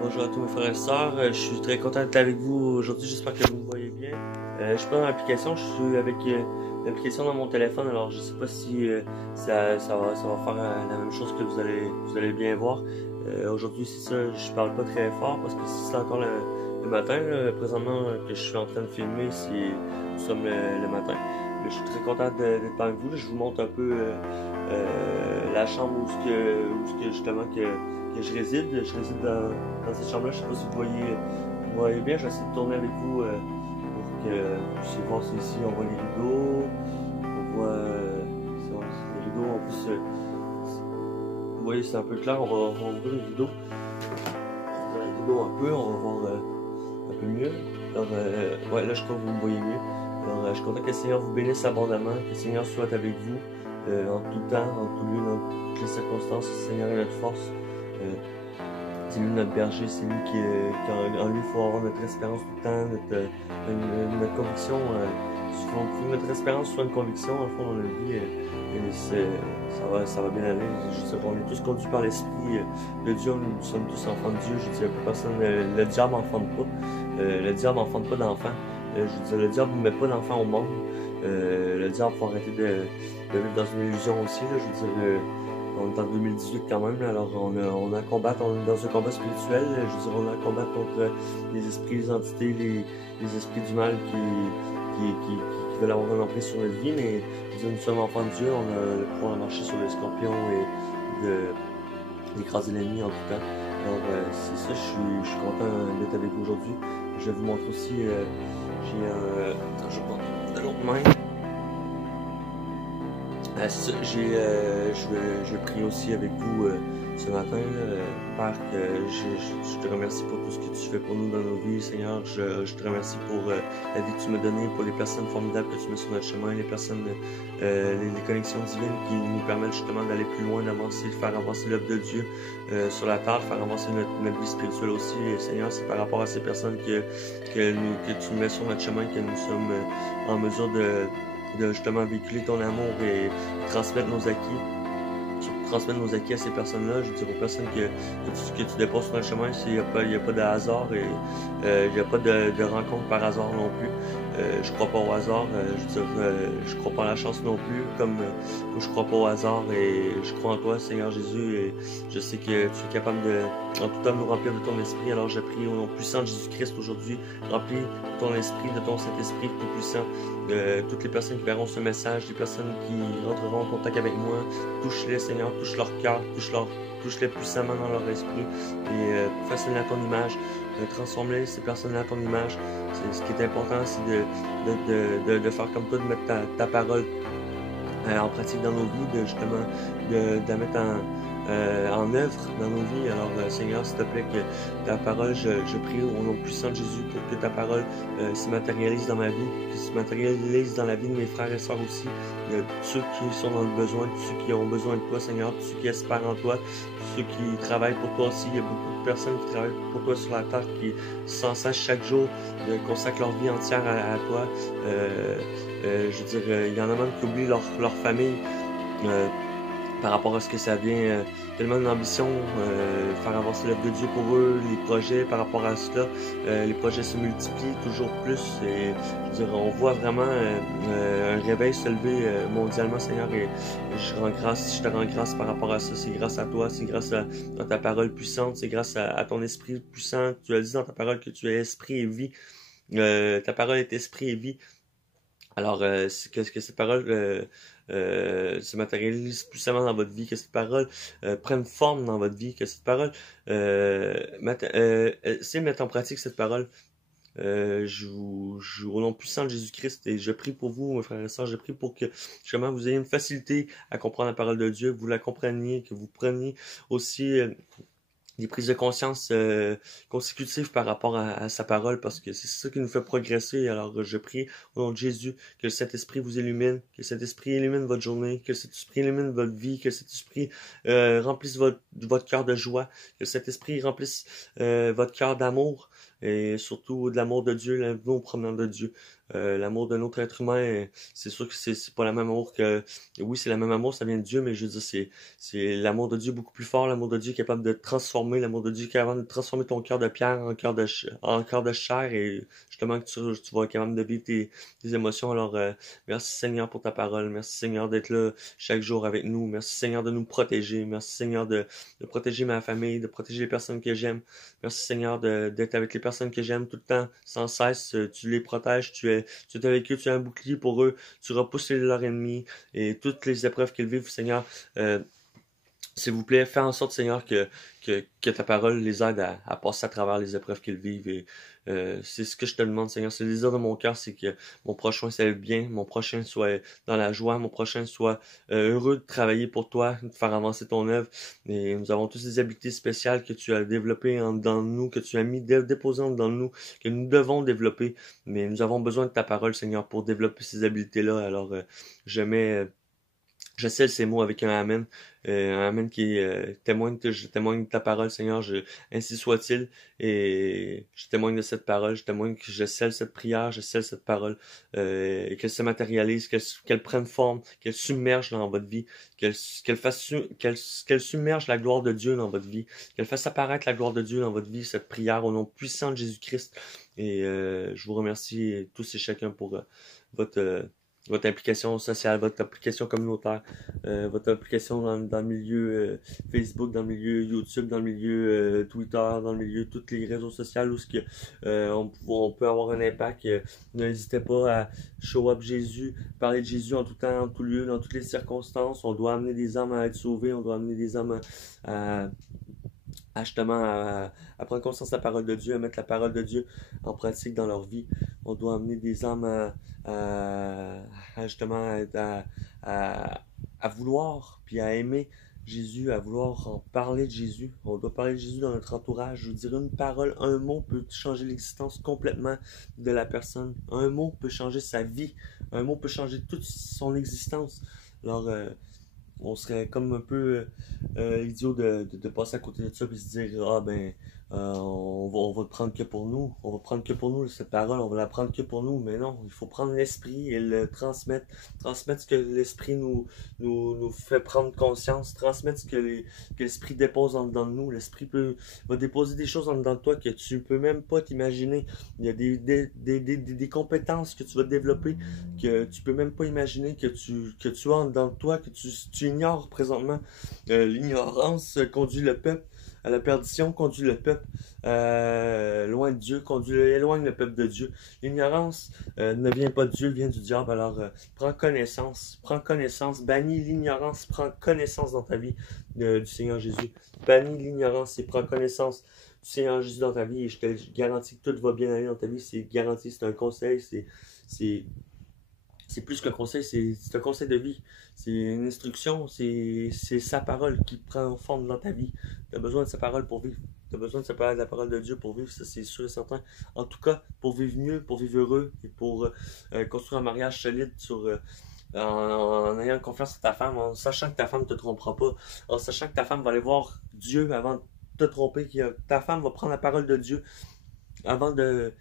Bonjour à tous mes frères et sœurs, je suis très content d'être avec vous aujourd'hui, j'espère que vous me voyez bien. Je suis pas dans l'application, je suis avec l'application dans mon téléphone, alors je sais pas si ça va faire la même chose que vous allez bien voir. Aujourd'hui c'est ça, je parle pas très fort parce que si c'est encore le matin, là, présentement que je suis en train de filmer, si nous sommes le matin. Mais je suis très content d'être parmi vous, là. Je vous montre un peu la chambre où ce que justement que je réside. Je réside dans cette chambre-là. Je sais pas si vous voyez bien. J'essaie de tourner avec vous pour que vous puissiez voir ici. On voit les rideaux. On voit les rideaux. En plus, vous voyez, c'est un peu clair. On va ouvrir les rideaux. On va ouvrir les rideaux un peu. On va voir un peu mieux. Alors, ouais, là, je crois que vous me voyez mieux. Alors, je suis content que le Seigneur vous bénisse abondamment. Que le Seigneur soit avec vous en tout temps, en tout lieu, dans toutes les circonstances. Le Seigneur est notre force. Euh, c'est lui notre berger, c'est lui en lui il faut avoir notre espérance tout le temps, notre conviction. Notre espérance soit une conviction, en fond, dans notre vie, ça va bien aller. Je sais qu'on est tous conduits par l'Esprit de Dieu, nous sommes tous enfants de Dieu. Je dis à personne, le diable n'enfante pas. Le diable n'enfante pas d'enfants. Je veux dire, le diable ne met pas d'enfants au monde. Le diable, faut arrêter de vivre dans une illusion aussi. Là, je veux dire, on est en 2018 quand même, là, alors on a à combattre, on est dans un combat spirituel. Je veux dire, on a à combattre contre les esprits, les entités, les esprits du mal qui veulent avoir un emprise sur notre vie. Mais je veux dire, nous sommes enfants de Dieu, on a le pouvoir de marcher sur les scorpions et d'écraser l'ennemi en tout temps. Alors c'est ça, je suis content d'être avec vous aujourd'hui. Je vais vous montrer aussi, je prends de l'autre main. C'est ça, je vais prier aussi avec vous ce matin. Père, je te remercie pour tout ce que tu fais pour nous dans nos vies, Seigneur. Je te remercie pour la vie que tu m'as donnée, pour les personnes formidables que tu mets sur notre chemin, les personnes, les connexions divines qui nous permettent justement d'aller plus loin, d'avancer, de faire avancer l'œuvre de Dieu sur la terre, faire avancer notre vie spirituelle aussi. Et, Seigneur, c'est par rapport à ces personnes que tu mets sur notre chemin que nous sommes en mesure de justement véhiculer ton amour et transmettre nos acquis. Transmettre nos acquis à ces personnes-là. Je veux dire aux personnes que tu déposes sur un chemin, il n'y a pas de hasard et il n'y a pas de rencontre par hasard non plus. Je crois pas au hasard. Je veux dire, je crois pas à la chance non plus, comme je crois pas au hasard et je crois en toi, Seigneur Jésus, et je sais que tu es capable de, en tout temps, nous remplir de ton esprit. Alors je prie au nom puissant de Jésus-Christ aujourd'hui, remplis de ton esprit, de ton Saint-Esprit tout puissant. Toutes les personnes qui verront ce message, les personnes qui rentreront en contact avec moi, touche-les, Seigneur, touche leur cœur, touche-les puissamment dans leur esprit et façonne-les à ton image. Transforme-les, ces personnes-là, à ton image. Ce qui est important, c'est de faire comme toi, de mettre ta parole en pratique dans nos vies, de la mettre en œuvre dans nos vies. Alors, Seigneur, s'il te plaît, que ta parole, je prie au nom puissant de Jésus pour que ta parole se matérialise dans ma vie, que se matérialise dans la vie de mes frères et sœurs aussi, de ceux qui sont dans le besoin, de ceux qui ont besoin de toi, Seigneur, de ceux qui espèrent en toi, de ceux qui travaillent pour toi aussi. Il y a beaucoup de personnes qui travaillent pour toi sur la terre, qui sans cesse chaque jour consacrent leur vie entière à toi. Je veux dire, il y en a même qui oublient leur famille. Par rapport à ce que ça vient, tellement d'ambition, faire avancer l'œuvre de Dieu pour eux, les projets par rapport à cela, les projets se multiplient toujours plus et je veux dire, on voit vraiment un réveil se lever mondialement, Seigneur, et je te rends grâce par rapport à ça. C'est grâce à toi, c'est grâce à ta parole puissante, c'est grâce à ton esprit puissant. Tu as dit dans ta parole que tu es esprit et vie. Ta parole est esprit et vie. Alors, que cette parole se matérialise puissamment dans votre vie, que cette parole prenne forme dans votre vie, que cette parole essayez de mettre en pratique cette parole. Au nom puissant de Jésus-Christ et je prie pour vous, mes frères et sœurs, je prie pour que justement vous ayez une facilité à comprendre la parole de Dieu, que vous la compreniez, que vous preniez aussi des prises de conscience consécutives par rapport à sa parole, parce que c'est ça qui nous fait progresser. Alors je prie au nom de Jésus que le Saint-Esprit vous illumine, que cet esprit illumine votre journée, que cet esprit illumine votre vie, que cet esprit remplisse votre cœur de joie, que cet esprit remplisse votre cœur d'amour et surtout de l'amour de Dieu, l'amour promenant de Dieu. L'amour d'un autre être humain, c'est sûr que c'est pas le même amour que... Oui, c'est le même amour, ça vient de Dieu, mais je veux dire, c'est l'amour de Dieu beaucoup plus fort, l'amour de Dieu capable de transformer, l'amour de Dieu capable de transformer ton cœur de pierre en cœur de chair, et justement que tu vas être capable de vivre tes émotions. Alors, merci Seigneur pour ta parole, merci Seigneur d'être là chaque jour avec nous, merci Seigneur de nous protéger, merci Seigneur de protéger ma famille, de protéger les personnes que j'aime. Merci Seigneur d'être avec les personnes que j'aime tout le temps, sans cesse. Tu les protèges, tu es avec eux, tu es un bouclier pour eux, tu repousses leurs ennemis et toutes les épreuves qu'ils vivent, Seigneur. Euh, S'il vous plaît, fais en sorte, Seigneur, que ta parole les aide à passer à travers les épreuves qu'ils vivent. Et c'est ce que je te demande, Seigneur. C'est le désir de mon cœur, c'est que mon prochain s'élève bien, mon prochain soit dans la joie, mon prochain soit heureux de travailler pour toi, de faire avancer ton œuvre. Et nous avons tous des habiletés spéciales que tu as développées dans nous, que tu as mis déposées dans nous, que nous devons développer. Mais nous avons besoin de ta parole, Seigneur, pour développer ces habiletés-là. Alors, je mets... je scelle ces mots avec un Amen. Un Amen qui je témoigne de ta parole, Seigneur. Ainsi soit-il. Et je témoigne de cette parole. Je témoigne que je scelle cette prière, je scelle cette parole. Et qu'elle se matérialise, qu'elle prenne forme, qu'elle submerge dans votre vie, qu'elle submerge la gloire de Dieu dans votre vie, qu'elle fasse apparaître la gloire de Dieu dans votre vie, cette prière au nom puissant de Jésus-Christ. Et je vous remercie tous et chacun pour votre... votre implication sociale, votre implication communautaire, votre implication dans le milieu Facebook, dans le milieu YouTube, dans le milieu Twitter, dans le milieu de tous les réseaux sociaux où on peut avoir un impact. N'hésitez pas à show up Jésus, parler de Jésus en tout temps, en tout lieu, dans toutes les circonstances. On doit amener des âmes à être sauvées, on doit amener des âmes justement à prendre conscience de la parole de Dieu, à mettre la parole de Dieu en pratique dans leur vie. On doit amener des âmes justement à vouloir, puis à aimer Jésus, à vouloir en parler de Jésus. On doit parler de Jésus dans notre entourage. Je vous dirais une parole, un mot peut changer l'existence complètement de la personne. Un mot peut changer sa vie. Un mot peut changer toute son existence. Alors, on serait comme un peu idiot de passer à côté de ça et se dire ah ben on va le prendre que pour nous, on va prendre que pour nous cette parole, on va la prendre que pour nous, mais non, il faut prendre l'esprit et le transmettre ce que l'esprit nous fait prendre conscience, transmettre ce que l'esprit dépose en dedans de nous. L'esprit va déposer des choses en dedans de toi que tu peux même pas t'imaginer. Il y a des compétences que tu vas développer que tu peux même pas imaginer que tu as en dedans de toi, que tu ignores présentement. L'ignorance conduit le peuple à la perdition, conduit le peuple loin de Dieu, éloigne le peuple de Dieu. L'ignorance ne vient pas de Dieu, elle vient du diable. Alors prends connaissance, bannis l'ignorance, prends connaissance dans ta vie du Seigneur Jésus. Bannis l'ignorance et prends connaissance du Seigneur Jésus dans ta vie, et je te garantis que tout va bien aller dans ta vie. C'est garanti, c'est un conseil, c'est plus qu'un conseil, c'est un conseil de vie. C'est une instruction, c'est sa parole qui prend forme dans ta vie. Tu as besoin de sa parole pour vivre. Tu as besoin de la parole de Dieu pour vivre, ça c'est sûr et certain. En tout cas, pour vivre mieux, pour vivre heureux et pour construire un mariage solide en ayant confiance en ta femme, en sachant que ta femme ne te trompera pas, en sachant que ta femme va aller voir Dieu avant de te tromper, que ta femme va prendre la parole de Dieu avant d'aller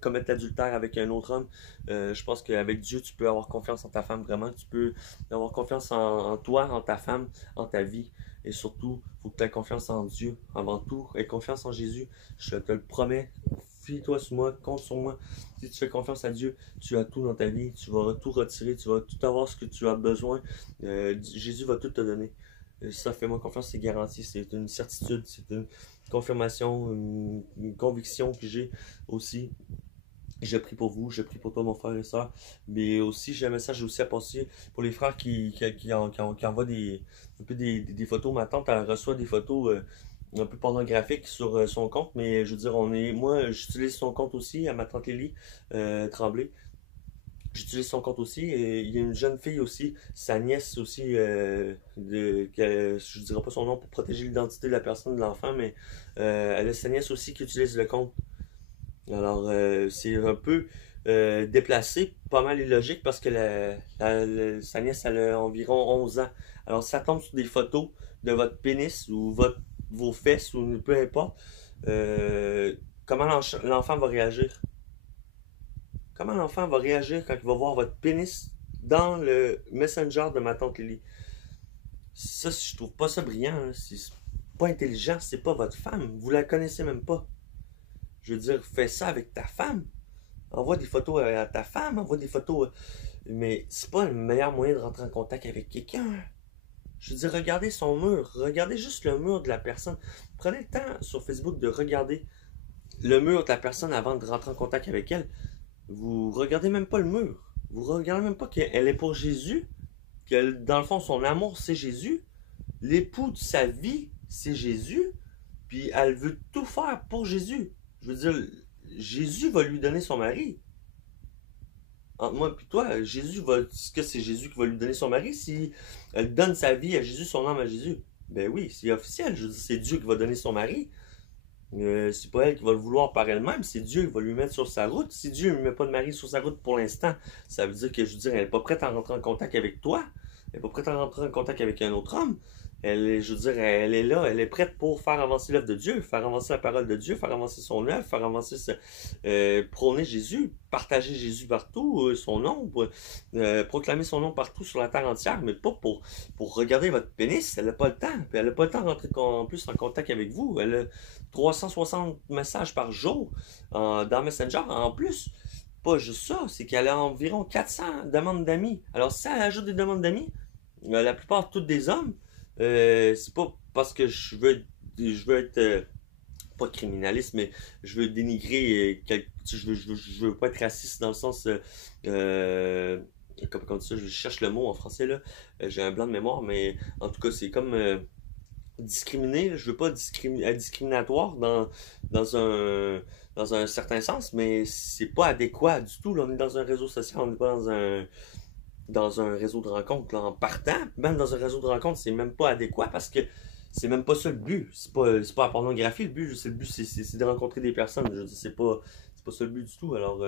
commettre l'adultère avec un autre homme. Je pense qu'avec Dieu, tu peux avoir confiance en ta femme vraiment. Tu peux avoir confiance en toi, en ta femme, en ta vie. Et surtout, il faut que tu aies confiance en Dieu avant tout. Et confiance en Jésus. Je te le promets. Fie-toi sur moi, compte sur moi. Si tu fais confiance à Dieu, tu as tout dans ta vie. Tu vas tout retirer. Tu vas tout avoir ce que tu as besoin. Jésus va tout te donner. Ça, fais-moi confiance, c'est garanti. C'est une certitude. C'est une confirmation, une conviction que j'ai aussi. Je prie pour vous, je prie pour toi mon frère et soeur, mais aussi j'ai un message aussi à passer pour les frères qui envoient des photos. Ma tante elle reçoit des photos un peu pornographiques sur son compte, mais je veux dire, moi j'utilise son compte aussi à ma tante Lily Tremblay. J'utilise son compte aussi. Et il y a une jeune fille aussi, sa nièce aussi, je ne dirai pas son nom pour protéger l'identité de la personne, de l'enfant, mais elle a sa nièce aussi qui utilise le compte. Alors, c'est un peu déplacé, pas mal illogique, parce que sa nièce, elle a environ 11 ans. Alors, si ça tombe sur des photos de votre pénis ou vos fesses, ou peu importe, comment l'enfant va réagir? Comment l'enfant va réagir quand il va voir votre pénis dans le Messenger de ma tante Lily? Ça, je trouve pas ça brillant. Hein. C'est pas intelligent. C'est pas votre femme. Vous la connaissez même pas. Je veux dire, fais ça avec ta femme. Envoie des photos à ta femme. Envoie des photos. Mais c'est pas le meilleur moyen de rentrer en contact avec quelqu'un. Je veux dire, regardez son mur. Regardez juste le mur de la personne. Prenez le temps sur Facebook de regarder le mur de la personne avant de rentrer en contact avec elle. Vous regardez même pas le mur. Vous regardez même pas qu'elle est pour Jésus. Que dans le fond, son amour, c'est Jésus. L'époux de sa vie, c'est Jésus. Puis elle veut tout faire pour Jésus. Je veux dire, Jésus va lui donner son mari. Entre moi et toi, est-ce que c'est Jésus qui va lui donner son mari si elle donne sa vie à Jésus, son âme à Jésus? Ben oui, c'est officiel. Je veux dire, c'est Dieu qui va donner son mari. C'est pas elle qui va le vouloir par elle-même, c'est Dieu qui va lui mettre sur sa route. Si Dieu ne met pas de mari sur sa route pour l'instant, ça veut dire que, je veux dire, elle n'est pas prête à rentrer en contact avec toi. Elle n'est pas prête à rentrer en contact avec un autre homme. Je veux dire, elle est là, elle est prête pour faire avancer l'œuvre de Dieu, faire avancer la parole de Dieu, faire avancer son œuvre, faire avancer, prôner Jésus, partager Jésus partout, son nom, proclamer son nom partout sur la terre entière, mais pas pour regarder votre pénis. Elle n'a pas le temps. Puis elle n'a pas le temps de rentrer en plus en contact avec vous. Elle a 360 messages par jour dans Messenger. En plus, pas juste ça, c'est qu'elle a environ 400 demandes d'amis. Alors, si elle ajoute des demandes d'amis, la plupart toutes des hommes, c'est pas parce que je veux être pas criminaliste, mais je veux dénigrer, je veux pas être raciste dans le sens, comme ça, je cherche le mot en français là, j'ai un blanc de mémoire, mais en tout cas c'est comme discriminer, là. Je veux pas être discriminatoire dans un certain sens, mais c'est pas adéquat du tout. Là. On est dans un réseau social, on n'est pas dans un réseau de rencontres. Là, en partant, même dans un réseau de rencontres, c'est même pas adéquat parce que c'est même pas ça le but. C'est pas la pornographie le but. Le but, c'est de rencontrer des personnes. Je veux dire, c'est pas ça le but du tout. Alors,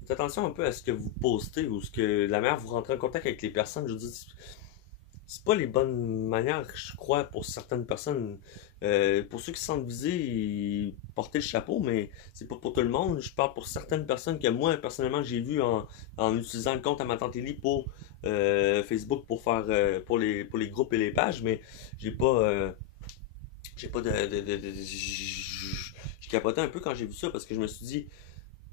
faites attention un peu à ce que vous postez ou ce que la manière vous rentrez en contact avec les personnes. Je veux dire, c'est pas les bonnes manières, je crois, pour certaines personnes. Pour ceux qui se sentent visés, porter le chapeau, mais c'est pas pour tout le monde. Je parle pour certaines personnes que moi, personnellement, j'ai vu en utilisant le compte à ma tante Ellie pour Facebook pour faire pour les groupes et les pages, mais j'ai pas je capotais un peu quand j'ai vu ça parce que je me suis dit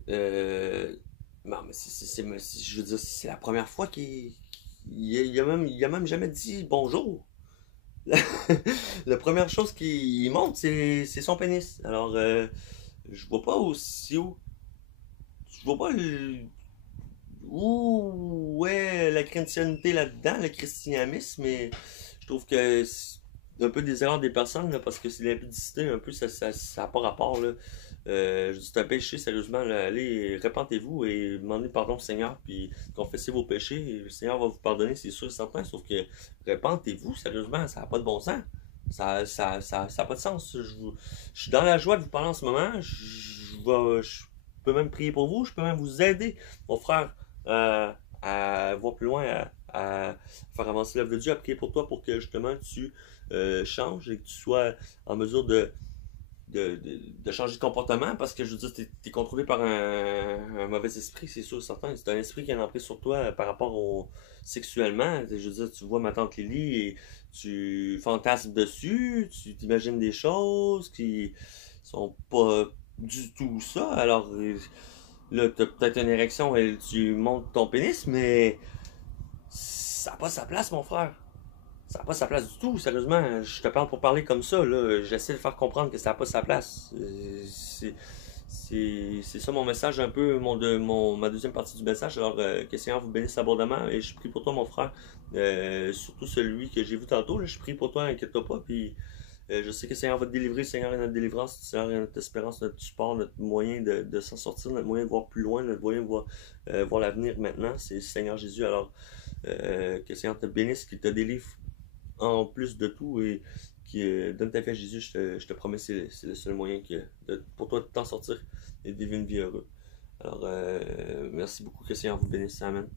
non mais je veux dire c'est la première fois il a même jamais dit bonjour. La première chose qui monte, c'est son pénis. Alors, je vois pas où. Je vois pas où est la chrétienté là-dedans, le christianisme, mais je trouve que c'est un peu des erreurs des personnes, là, parce que c'est l'impudicité, un peu, ça a pas rapport, là. Je dis, c'est un péché, sérieusement, là, allez, repentez-vous et demandez pardon au Seigneur, puis confessez vos péchés, et le Seigneur va vous pardonner, c'est sûr et certain, sauf que repentez-vous, sérieusement, ça n'a pas de bon sens. Ça a pas de sens. Je suis dans la joie de vous parler en ce moment. Je peux même prier pour vous, je peux même vous aider, mon frère, à voir plus loin, à faire avancer l'œuvre de Dieu, à prier pour toi pour que justement tu changes et que tu sois en mesure de changer de comportement parce que je veux dire, t'es contrôlé par un mauvais esprit, c'est sûr, certain. C'est un esprit qui a emprise sur toi par rapport au sexuellement. Je veux dire, tu vois ma tante Lily et tu fantasmes dessus, tu t'imagines des choses qui sont pas du tout ça. Alors là, t'as peut-être une érection et tu montes ton pénis, mais ça n'a pas sa place, mon frère. Ça n'a pas sa place du tout, sérieusement. Je te parle pour parler comme ça, là. J'essaie de faire comprendre que ça n'a pas sa place. C'est ça mon message, un peu ma deuxième partie du message. Alors, que le Seigneur vous bénisse abondamment. Et je prie pour toi, mon frère. Surtout celui que j'ai vu tantôt. Là, je prie pour toi, inquiète-toi pas. Puis, je sais que le Seigneur va te délivrer. Le Seigneur est notre délivrance. Le Seigneur est notre espérance, notre support, notre moyen de s'en sortir, notre moyen de voir plus loin, notre moyen de voir l'avenir maintenant. C'est le Seigneur Jésus. Alors, que le Seigneur te bénisse, qu'il te délivre en plus de tout et qui donne ta vie à Jésus. Je te promets, c'est le seul moyen pour toi de t'en sortir et de vivre une vie heureuse. Alors, merci beaucoup, que le Seigneur vous bénisse. Amen.